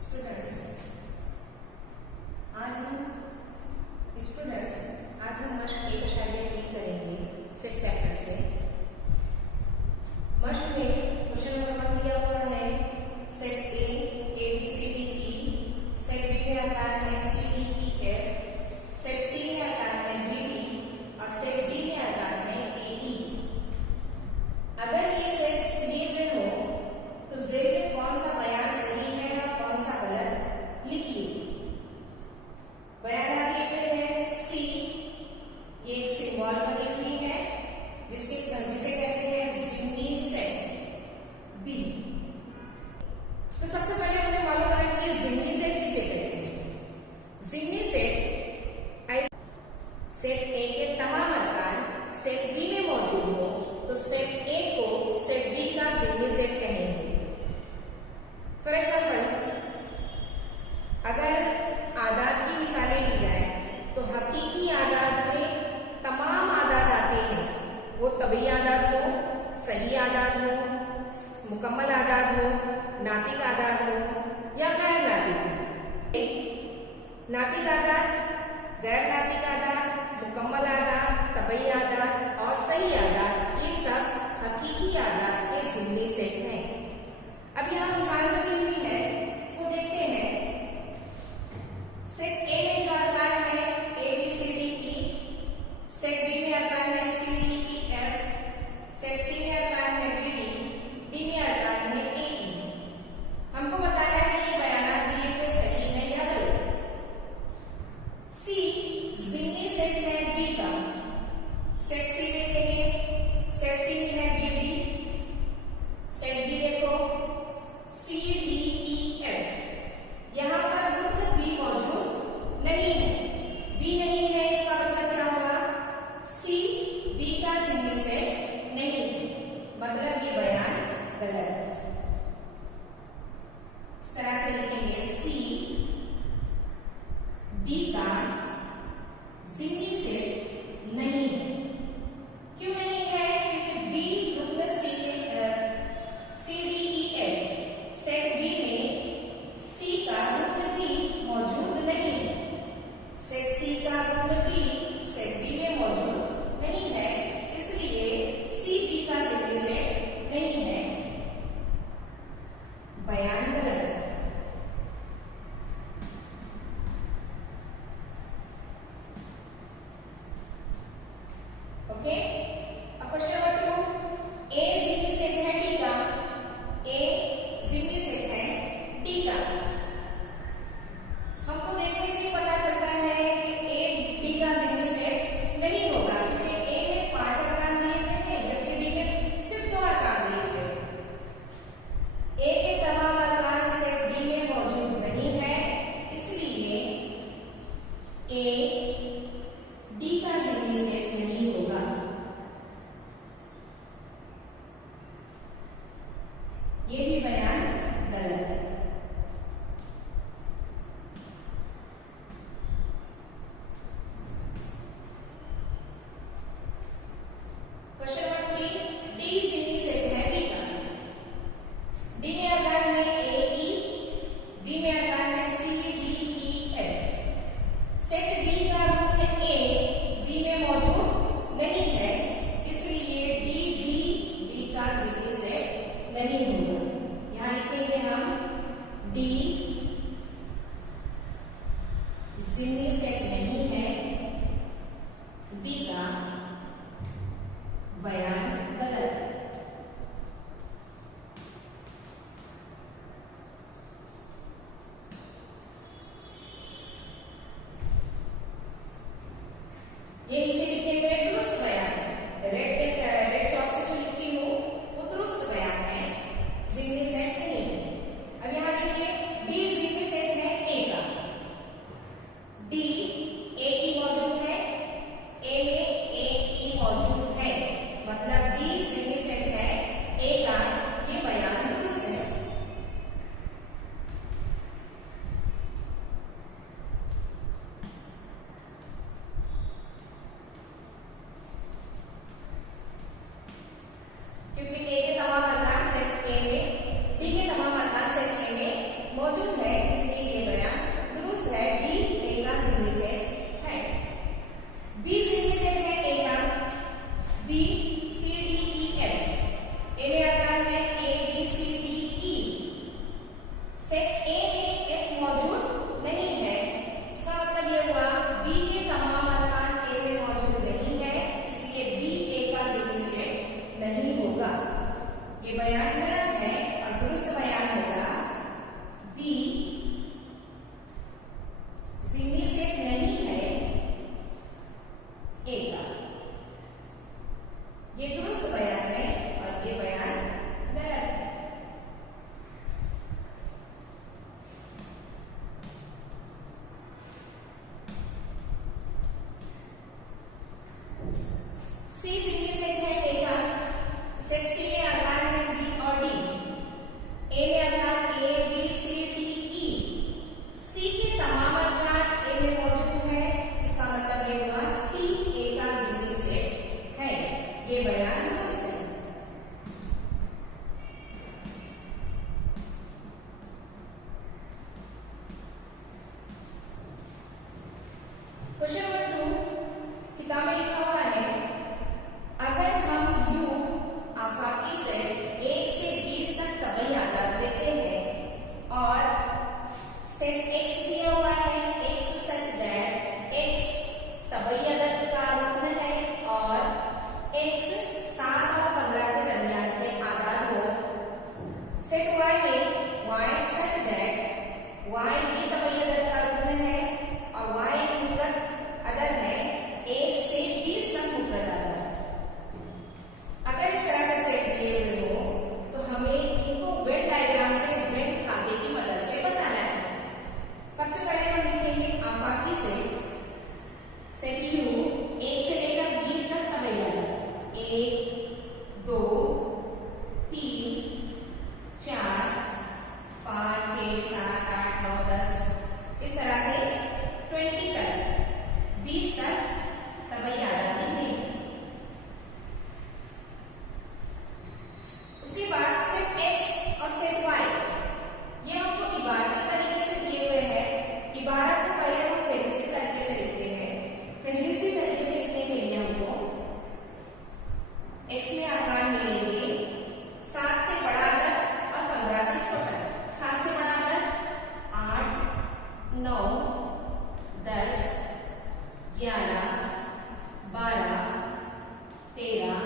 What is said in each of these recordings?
Students आज हम मश्क एक अशारिया तीन करेंगे सेट चैप्टर से। मश्क में क्वेश्चन नंबर 1 दिया हुआ है set A B C D E, set B में आता है C D E F, set C में आता है बी डी और सेट डी में आता है ए ई। अगर ये सेट दिए हुए हो तो जेल में कौन सा बयान सही है और कौन सा गलत लिखिए। बयान दिए हुए हैं सी, ये एक सिंबल बनी हुई है जिसे कहते हैं जिम्नी सेट। बी, तो सबसे पहले हमें मालूम होना चाहिए जिम्नी सेट किसे कहते हैं। जिम्नी सेट सेट ए के तमाम अरकान सेट बी में मौजूद हो तो सेट ए को सेट बी का जिम्नी सेट कहेंगे। फॉर एग्जाम्पल, अगर आदाद की मिसालें ली जाए तो हकीकी आदाद में तमाम आदाद आते हैं, वो तभी आदाद हो, सही आदाद हो, मुकम्मल आदाद हो, नातिक आदाद हो या गैर नातिक हो। नातिक आदाद, गैर नातिक आदाद, मुकम्मल आदाद, तबई आदाद और सही आदाद, ये सब हकीकी आदाद के जिम्नी सेट हैं। अब यहाँ मिसाल दी हुई है, इसको देखते हैं। सेट ए में जो आकार है A B C D E, set B में आकार है C D E F, set C में आकार है बी डी में आकार है ए ई। हमको बताना है ये बयान दिए हुए सही है या गलत। सी जिम्नी सेट है बी का, सेट सी देखेंगे, सेट सी में है बी डी, सेट बी देखो सी डी ई एफ। यहाँ पर रुकन बी मौजूद नहीं है। बी नहीं है इसका मतलब क्या होगा, सी बी का जिम्नी सेट नहीं है, मतलब ये बयान गलत है। इस तरह से लिखेंगे सी बी का जिम्नी सेट नहीं है। क्यों नहीं है? क्योंकि बी रुकन C D E F, set B में सी का रुकन बी मौजूद नहीं है, सेट सी का रुकन बी सेट बी में मौजूद नहीं है, इसलिए सी बी का जिम्नी सेट नहीं है, बयान गलत है। ओके, अब क्वेश्चन नंबर 2, ए जिम्नी सेट है डी का, ए जिम्नी सेट है डी का। हमको देखने से ही पता चलता है कि ए डी का जिम्नी सेट नहीं होगा, क्योंकि ए में 5 अरकान दिए हुए हैं जबकि डी में सिर्फ 2 अरकान दिए हुए हैं। ए के तमाम अरकान सेट डी में मौजूद नहीं है, इसलिए ए डी का जिम्नी सेट नहीं होगा। ये भी बयान गलत है। क्वेश्चन नंबर 3, डी जिम्नी सेट है बी का। डी में आकार है ए ई, बी में आकार है C D E F. Set D का रुकन ए बी में मौजूद नहीं है, इसलिए डी भी बी का जिम्नी सेट नहीं होगा। यहाँ ये बयान गलत है और दुरुस्त बयान होगा बी जिम्मी सेट नहीं है ए का। ये दुरुस्त बयान है और ये बयान गलत है। सी जिम्मी सेट है ए का। सेट सी में आधार है बी और डी। ए में आधार ए बी सी डी ई। सी के तमाम आधार ए में मौजूद है। इसका मतलब ये हुआ सी ए का जिम्मी सेट है। ये बयान दुरुस्त है। क्वेश्चन नंबर 2 किताब में लिखा हुआ है अगर हम यू आफाकी सेट 1 से 20 तक तबई आदाद देते हैं और सेट x दिया हुआ है x सच दैट x तबई आदाद का गुण है और x 7 और 15 के दरमियान के आदाद हो। सेट y में y सच दैट y भी तबई आदाद का गुण है और y मुफरद अदद है 1 से 20 तक मुफरद अदद। अगर इस तरह से सेट दिए हुए हो तो हमें इनको वेन डायग्राम से वेन खाते की मदद से बताना है। सबसे पहले हम लिखेंगे आफाकी सेट यू 1 से लेकर 20 तक तबई आदाद 1 2 3 4 5 6 7 8 9 10 इस तरह से 20 तक 20 तक तबई आदाद देंगे। उसके बाद सेट x और सेट y ये हमको इबारती तरीके से दिए हुए हैं। इबारत को पहले हम फेरिस्ती तरीके से लिखते हैं। फेरिस्ती तरीके से लिखने के लिए हमको x में आकार मिलेंगे 7 से बड़ा अदद और 15 से छोटा। 7 से बड़ा अदद 8 9 10 11 12 13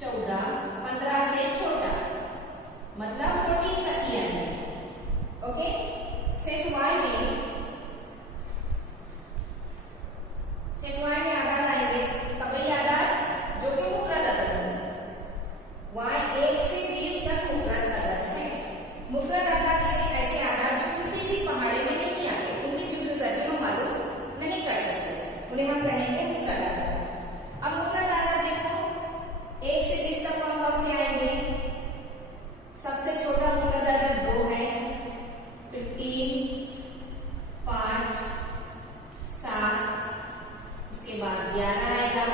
14 15 से छोटा मतलब 14 तक ही आएंगे। ओके। सेट y में आधार आएंगे तबई आधार जो कि मुफरद अदद है। y 1 से 20 तक मुफरद अदद है। मुफरद अदद यानी ऐसे आधार जो किसी भी पहाड़े में नहीं आते, उनकी जुज़्व ज़रफ़ी हम मालूम नहीं कर सकते, उन्हें हम कहेंगे मुफरद अदद। अब मुफरद अदद देखो 1 से 20 तक हम कब से आएंगे। सबसे छोटा मुफरद अदद 2 है, फिर 3 5 7 उसके बाद 11 आएगा।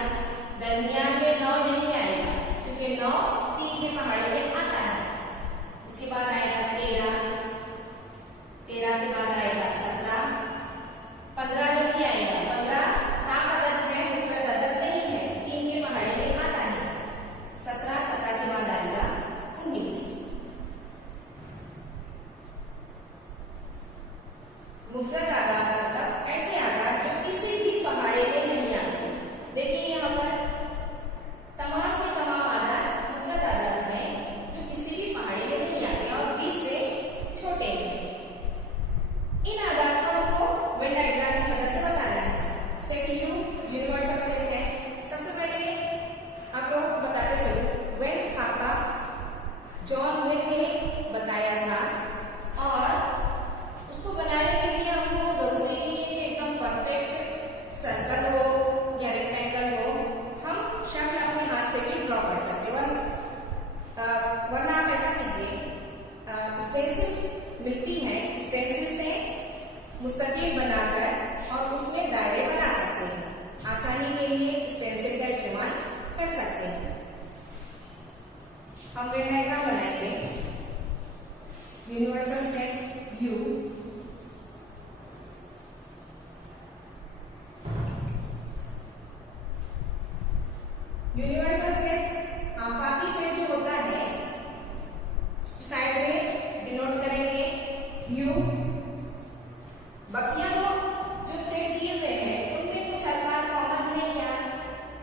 दरमियान में 9 नहीं आएगा क्योंकि 9 3 के पहाड़े में आता है। उसके बाद आएगा 13 के बाद आएगा 17 15 नहीं आएगा। 15 नाम अदद है, मुफरद अदद नहीं है, 3 के पहाड़े में आता है। 17 के बाद आएगा 19। मुफरद आदाद मतलब ऐसे आदाद जो किसी भी पहाड़े में नहीं आते। देखिए यहाँ पर तमाम के तमाम आदाद मुफरद आदाद हैं जो किसी भी पहाड़े में नहीं आते और 20 से छोटे हैं। इन आदाद को हमको वेन डायग्राम की मदद से बताना है। सेट यू यूनिवर्सल सेट है। सबसे पहले आप लोगों को बताते चलो वेन खाता जॉन वेन ने बताया था और उसको बनाने के लिए हमको जरूरी नहीं है कि एकदम परफेक्ट सर्कल हो या रेक्टेंगल हो। हम शक्ल अपने हाथ से भी ड्रॉ कर सकते हैं। वरना आप ऐसा कीजिए, स्टेंसिल मिलती है, स्टेंसिल से मुस्तकिल बनाकर और उसमें दायरे बना सकते हैं। आसानी के लिए स्टेंसिल का इस्तेमाल कर सकते हैं। हम वेन डायग्राम बनाएंगे universal set U universal set आफाकी सेट जो होता है साइड में डिनोट करेंगे यू। बाकियां जो सेट दिए हुए हैं उनमें कुछ आकार कॉमन है या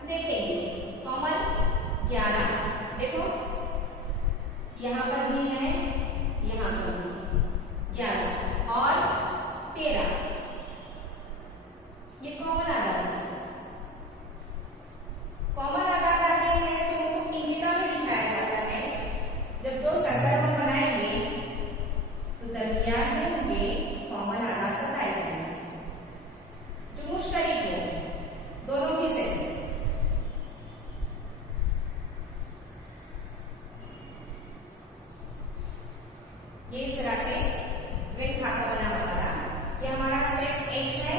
देखेंगे। कॉमन 11 देखो यहाँ पर भी है, यहाँ पर भी 11 और 13 ये कॉमन आधार है। कॉमन आधार आते हैं तो उनको इंगिता में दिखाया जाता है। जब दो सर्कल हम बनाएंगे तो दरमियान में उनके कॉमन आधार बताए जाएंगे। जो मुश्तरक हो दोनों की सेट, ये इस तरह से वेन खाका बना हमारा। ये हमारा सेट एक्स है,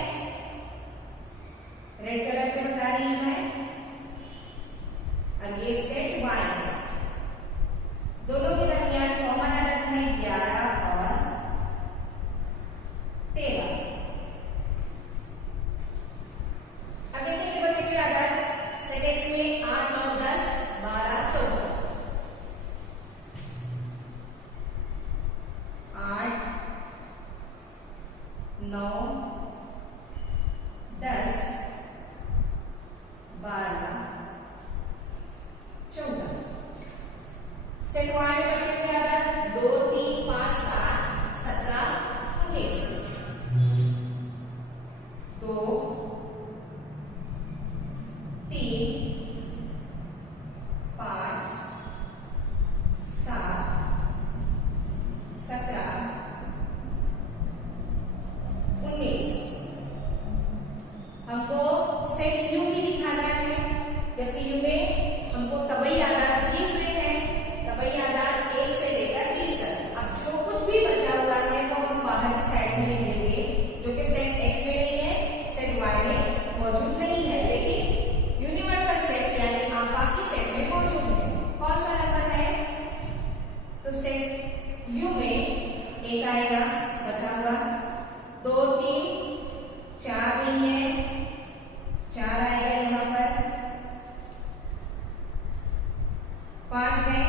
रेड कलर से बता रही हूं मैं, और ये सेट वाई है। दोनों के दरमियान कॉमन आदत है 11 और 13। अब देखेंगे बच्चे की आदत सेट एक्स में 8, 9, 10, 12, 14। 8, 9, 10, 12, 14। सेट वाई में बच्चे की आदत 2, 3, 5, 7, 17, 19। 2, 3, 5, 7, 17, 19। हमको सेट यू भी दिखाना है, जबकि यू में हमको तबई आधार दिए हुए हैं। तबई आधार 1 से लेकर 20 तक। अब जो कुछ भी बचा हुआ है वो हम बाहर की साइड में लिख देंगे, जो कि सेट एक्स में नहीं है, सेट वाई में मौजूद नहीं है, लेकिन यूनिवर्सल सेट यानी आफाकी सेट में मौजूद है। कौन सा नंबर है? तो सेट यू में 1 आएगा बचा हुआ, 2, 3, 4 नहीं है, 4 आएगा यहाँ पर, 5 है,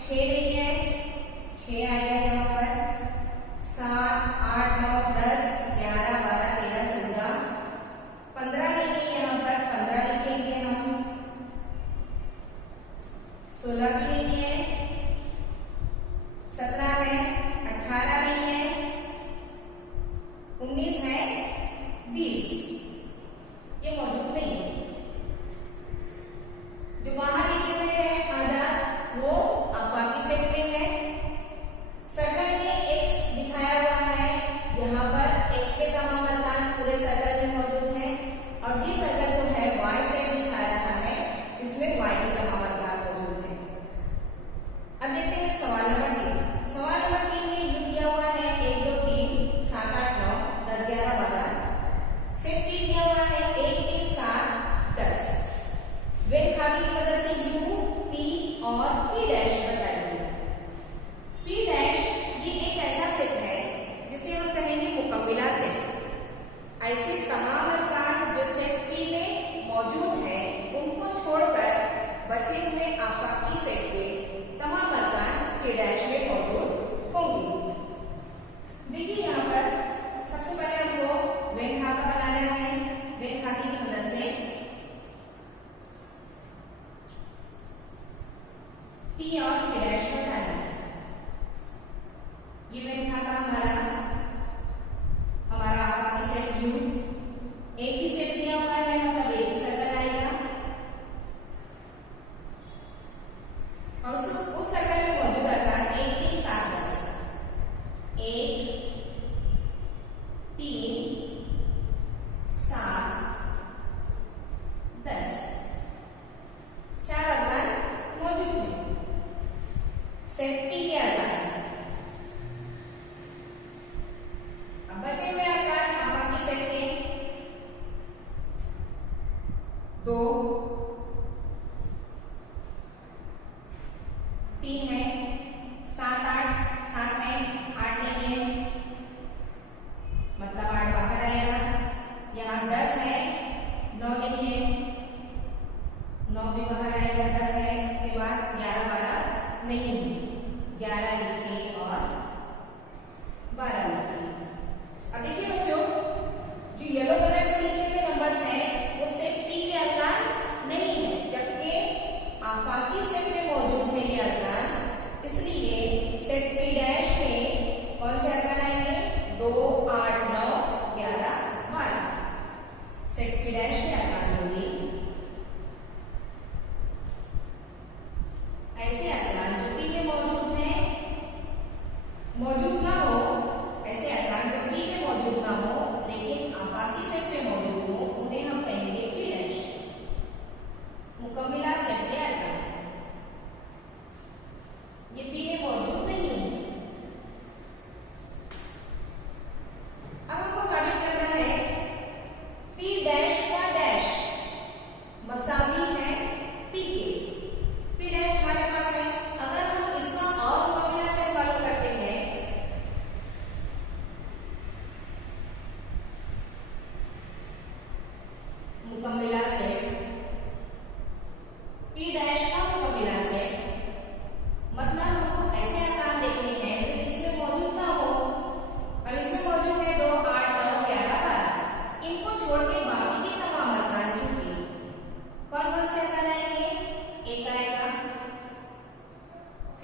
6 नहीं है, 6 आएगा यहाँ पर, 7, 8, 9, 10, 11, 12, 13, 14, 15 नहीं है यहाँ पर, 15 लिखेंगे हम, 16 भी नहीं है, 17 है, 18 नहीं है, 19 है, 20 ये मौजूद नहीं है। जो बाहर लिखे हुए हैं आधार वो आफाकी सेट में है। सर्कल में एक्स दिखाया हुआ है, यहाँ पर एक्स के तमाम अरकान पूरे सर्कल में मौजूद है, और ये सर्कल जो है वाई सेट दिखा रहा है, इसमें वाई के तमाम अरकान मौजूद है। अब देखते हैं सवाल नंबर 3। सवाल नंबर 3 में ये दिया हुआ है 1, 2, 3, 7, 8, 9, 10, 11, 12। सेट पी दिया हुआ है 1, 3, 7, 10। वेन खाकी की मदद से यू, पी और पी डैश बताइए। पी डैश ये एक ऐसा सेट है जिसे हम कहेंगे मुकम्मिला सेट। ऐसे तमाम अरकान जो सेट पी में मौजूद है उनको छोड़कर बचे हुए आफाकी सेट के तमाम अरकान पी डैश में मौजूद होंगे। देखिए यहाँ पर सबसे पहले हमको वेन खाका बनाना है। वेन खाकी की मदद से पी और पी डैश बताना है। ये वेन खाका हमारा आफाकी सेट यू, एक ही सेट दिया हुआ है, मतलब एक ही सर्कल आएगा, और उस सर्कल में मौजूद अरकान 1, 3, 7, 10। 1, 3, 7, 10 4 अरकान मौजूद है। सेट पी के अरकान। अब बचे हुए अरकान आफाकी सेट के 2, 3 है, 7, 8, 7 है, 8 नहीं है, मतलब 8 बाहर आएगा। यहाँ 10 है, 9 नहीं है, 9 भी बाहर आएगा, 10 है, उसके बाद 11, 12 नहीं है, 11 लिखे और 12 लिखे। अब देखिए बच्चों, जो येलो कलर से लिखे हुए नंबर्स हैं वो सेट पी के अरकान नहीं है, जबकि आफाकी सेट में मौजूद है ये अरकान, इसलिए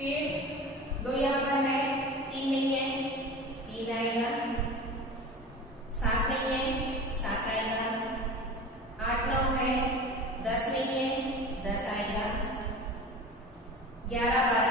फिर 2 यहाँ पर है, 3 नहीं है, 3 आएगा, 7 नहीं है, 7 आएगा, 8 9 है, 10 नहीं है, 10 आएगा, 11 12